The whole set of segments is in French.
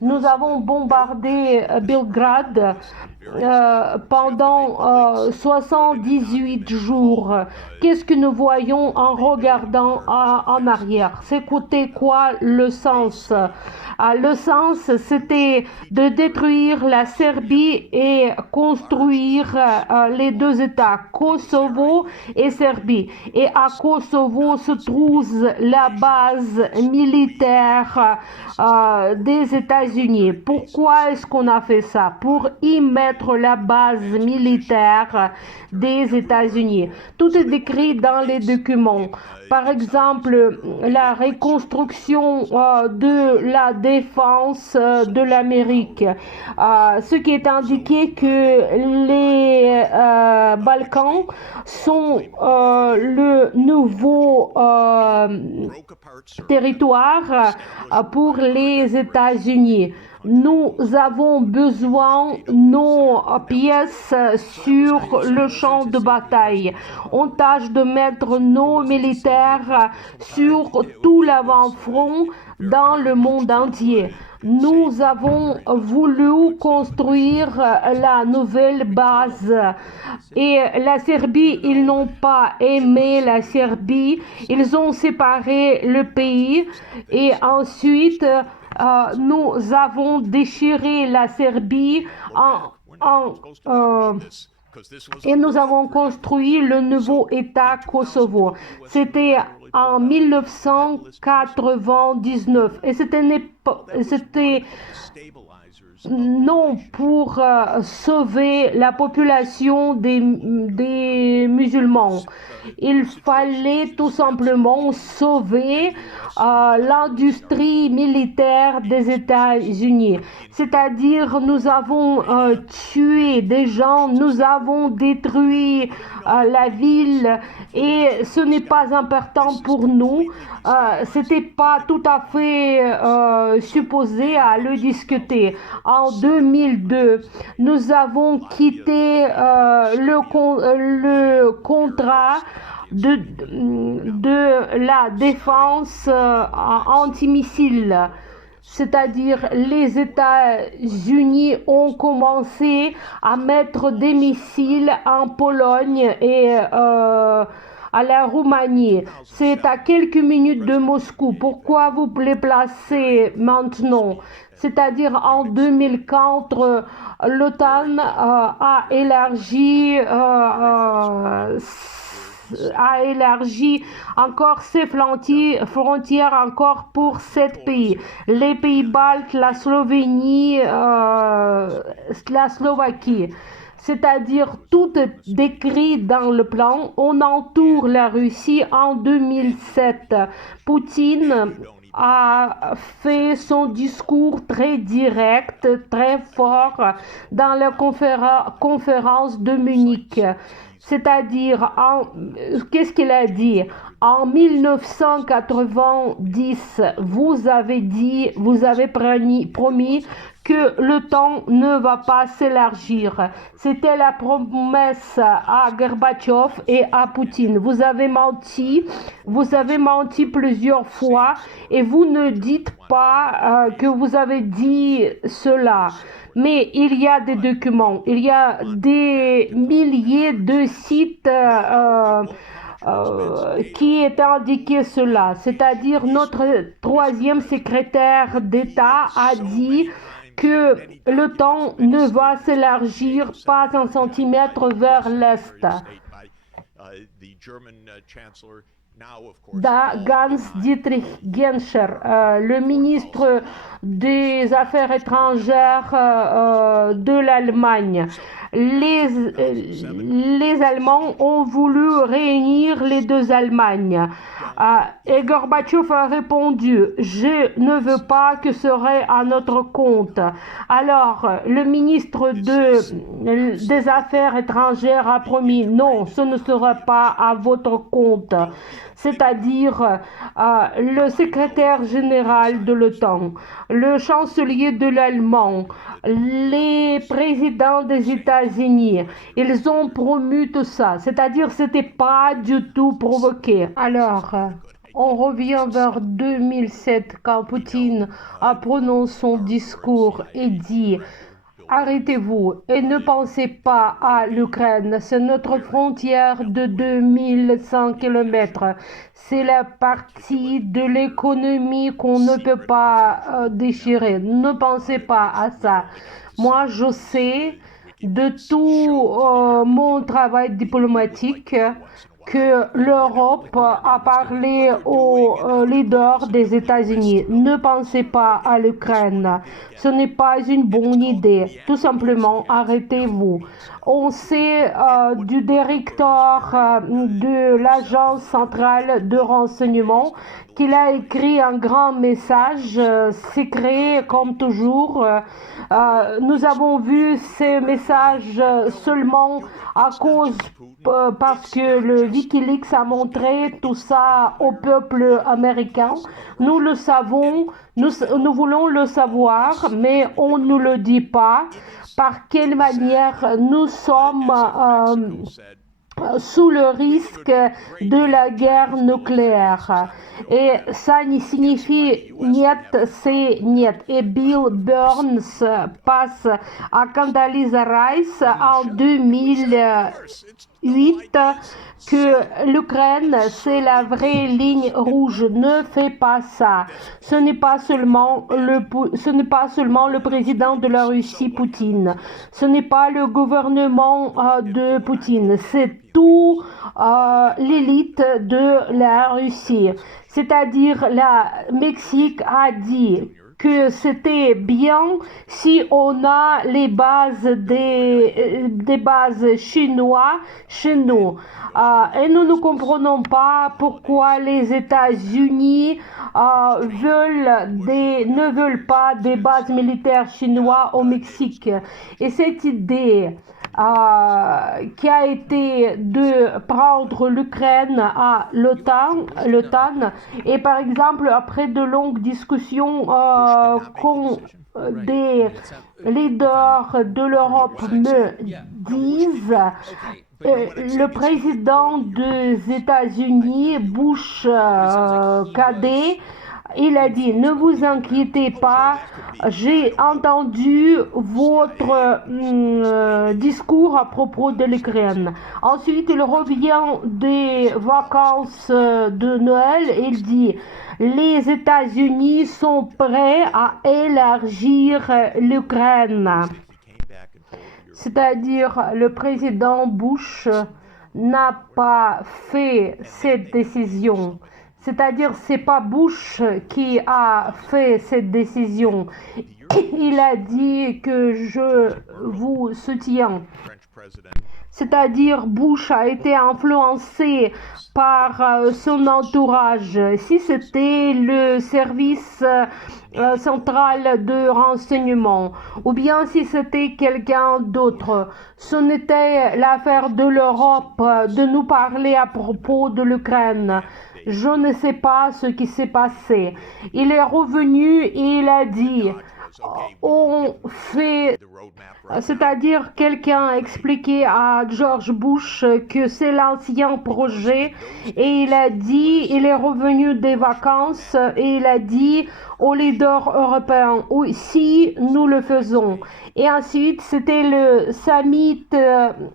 Nous avons bombardé Belgrade pendant 78 jours. Qu'est-ce que nous voyons en regardant en arrière? C'était quoi le sens? Le sens, c'était de détruire la Serbie et construire les deux États, Kosovo et Serbie. Et à Kosovo se trouve la base militaire des États-Unis. Pourquoi est-ce qu'on a fait ça? Pour y mettre la base militaire des États-Unis. Tout est décrit dans les documents. Par exemple, la reconstruction de la défense de l'Amérique. Ce qui est indiqué que les Balkans sont le nouveau territoire pour les États-Unis. Nous avons besoin de nos pièces sur le champ de bataille. On tâche de mettre nos militaires sur tout l'avant-front dans le monde entier. Nous avons voulu construire la nouvelle base et la Serbie, ils n'ont pas aimé la Serbie, ils ont séparé le pays et ensuite nous avons déchiré la Serbie et nous avons construit le nouveau État Kosovo. C'était en 1999 et c'était non pour sauver la population des musulmans. Il fallait tout simplement sauver l'industrie militaire des États-Unis. C'est-à-dire, nous avons tué des gens, nous avons détruit la ville et ce n'est pas important pour nous. C'était pas tout à fait supposé à le discuter. En 2002, nous avons quitté le contrat de la défense antimissile. C'est-à-dire les États-Unis ont commencé à mettre des missiles en Pologne et à la Roumanie. C'est à quelques minutes de Moscou. Pourquoi vous les placez maintenant? C'est-à-dire en 2004, l'OTAN a élargi encore ses frontières encore pour 7 pays. Les pays baltes, la Slovénie, la Slovaquie. C'est-à-dire tout est décrit dans le plan. On entoure la Russie en 2007. Poutine a fait son discours très direct, très fort dans la conférence de Munich. C'est-à-dire, qu'est-ce qu'il a dit? En 1990, vous avez promis que le temps ne va pas s'élargir. C'était la promesse à Gorbatchev et à Poutine. Vous avez menti plusieurs fois et vous ne dites pas que vous avez dit cela. Mais il y a des documents, il y a des milliers de sites qui est indiqué cela. C'est-à-dire notre troisième secrétaire d'État a dit que le temps ne va s'élargir pas un centimètre vers l'Est. Gans-Dietrich Genscher, le ministre des Affaires étrangères de l'Allemagne. Les Allemands ont voulu réunir les deux Allemagnes. Et Gorbatchev a répondu, je ne veux pas que ce serait à notre compte. Alors, le ministre des Affaires étrangères a promis, non, ce ne sera pas à votre compte. C'est-à-dire le secrétaire général de l'OTAN, le chancelier de l'Allemagne, les présidents des États-Unis, ils ont promu tout ça. C'est-à-dire c'était pas du tout provoqué. Alors, On revient vers 2007 quand Poutine a prononcé son discours et dit arrêtez-vous et ne pensez pas à l'Ukraine. C'est notre frontière de 2100 km. C'est la partie de l'économie qu'on ne peut pas déchirer. Ne pensez pas à ça. Moi, je sais de tout mon travail diplomatique que l'Europe a parlé aux leaders des États-Unis. Ne pensez pas à l'Ukraine. Ce n'est pas une bonne idée. Tout simplement, arrêtez-vous. On sait du directeur de l'Agence centrale de renseignement qu'il a écrit un grand message secret comme toujours. Nous avons vu ces messages seulement à cause parce que le Wikileaks a montré tout ça au peuple américain. Nous le savons, nous voulons le savoir, mais on ne le dit pas. Par quelle manière nous sommes sous le risque de la guerre nucléaire. Et ça signifie niet, c'est niet. Et Bill Burns passe à Condoleezza Rice en 2008 que l'Ukraine, c'est la vraie ligne rouge. Ne fais pas ça. Ce n'est pas seulement le président de la Russie, Poutine. Ce n'est pas le gouvernement de Poutine. C'est tout l'élite de la Russie. C'est-à-dire, la Mexique a dit que c'était bien si on a les bases des bases chinois chez nous. Et nous ne comprenons pas pourquoi les États-Unis ne veulent pas des bases militaires chinois au Mexique. Et cette idée qui a été de prendre l'Ukraine à l'OTAN, et par exemple après de longues discussions des leaders de l'Europe me disent le président des États-Unis, Bush cadet, il a dit, ne vous inquiétez pas, j'ai entendu votre discours à propos de l'Ukraine. Ensuite, il revient des vacances de Noël et il dit, les États-Unis sont prêts à élargir l'Ukraine. C'est-à-dire, le président Bush n'a pas fait cette décision. C'est-à-dire, c'est pas Bush qui a fait cette décision. Il a dit que je vous soutiens. C'est-à-dire, Bush a été influencé par son entourage. Si c'était le service central de renseignement, ou bien si c'était quelqu'un d'autre, ce n'était l'affaire de l'Europe de nous parler à propos de l'Ukraine. Je ne sais pas ce qui s'est passé. Il est revenu et il a dit, on fait, c'est-à-dire quelqu'un a expliqué à George Bush que c'est l'ancien projet et il a dit, il est revenu des vacances et il a dit aux leaders européens, oui, si nous le faisons. Et ensuite, c'était le summit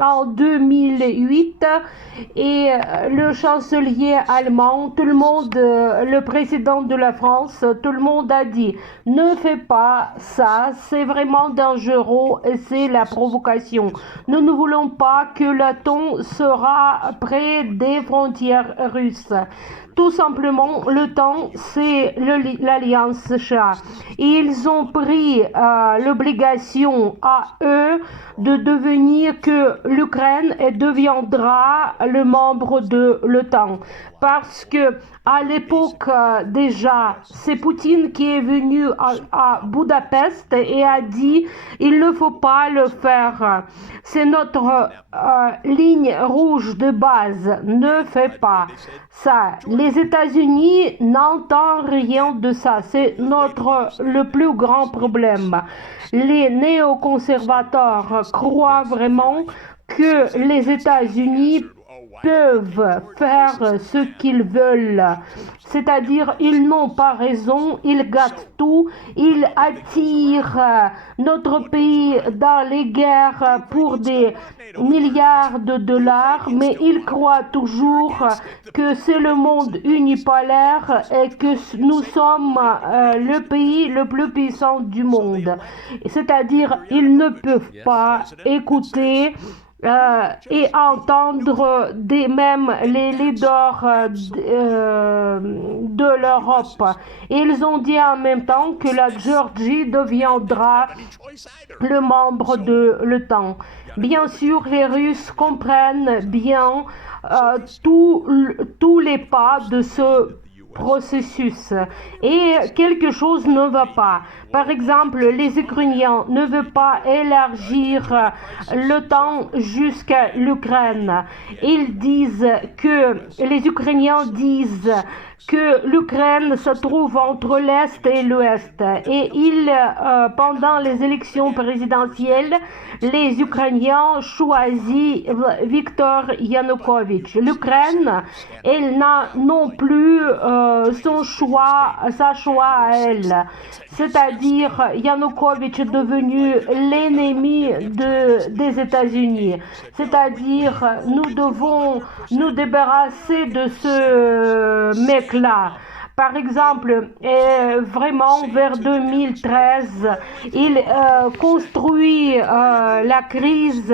en 2008 et le chancelier allemand, tout le monde, le président de la France, tout le monde a dit, ne fais pas ça, c'est vraiment dangereux et c'est la provocation. Nous ne voulons pas que l'OTAN sera près des frontières russes. Tout simplement, l'OTAN, c'est l'Alliance CHA. Ils ont pris l'obligation à eux de devenir que l'Ukraine deviendra le membre de l'OTAN. Parce que à l'époque déjà, c'est Poutine qui est venu à Budapest et a dit il ne faut pas le faire. C'est notre ligne rouge de base. Ne fais pas ça. Les États-Unis n'entendent rien de ça. C'est le plus grand problème. Les néoconservateurs croient vraiment que les États-Unis peuvent faire ce qu'ils veulent. C'est-à-dire, ils n'ont pas raison, ils gâtent tout, ils attirent notre pays dans les guerres pour des milliards de dollars, mais ils croient toujours que c'est le monde unipolaire et que nous sommes le pays le plus puissant du monde. C'est-à-dire, ils ne peuvent pas écouter et entendre même les leaders de l'Europe. Ils ont dit en même temps que la Géorgie deviendra le membre de l'OTAN. Bien sûr, les Russes comprennent bien tous les pas de ce processus et quelque chose ne va pas. Par exemple, les Ukrainiens ne veulent pas élargir l'OTAN jusqu'à l'Ukraine. Les Ukrainiens disent que l'Ukraine se trouve entre l'Est et l'Ouest. Et pendant les élections présidentielles, les Ukrainiens choisissent Viktor Yanukovych. L'Ukraine, elle n'a non plus sa choix à elle. C'est-à-dire, Yanukovych est devenu l'ennemi des États-Unis. C'est-à-dire, nous devons nous débarrasser de ce mec-là. Par exemple, vraiment vers 2013, il construit la crise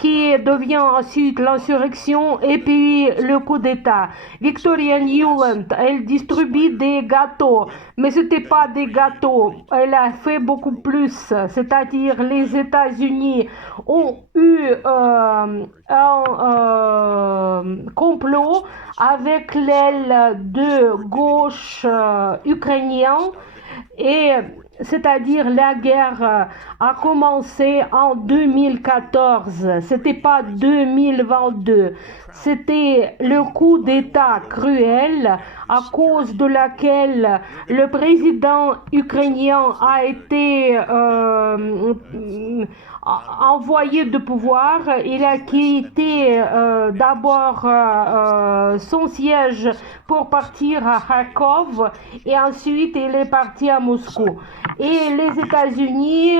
qui devient ensuite l'insurrection et puis le coup d'État. Victoria Nuland, elle distribue des gâteaux, mais ce n'était pas des gâteaux, elle a fait beaucoup plus, c'est-à-dire les États-Unis ont eu un complot avec l'aile de gauche ukrainienne et c'est-à-dire la guerre a commencé en 2014, c'était pas 2022, c'était le coup d'État cruel à cause de laquelle le président ukrainien a été envoyé de pouvoir. Il a quitté d'abord son siège pour partir à Kharkov et ensuite il est parti à Moscou. Et les États-Unis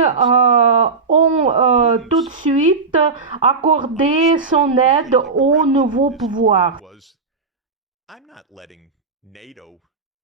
ont tout de suite accordé son aide au nouveau pouvoir. I'm not letting NATO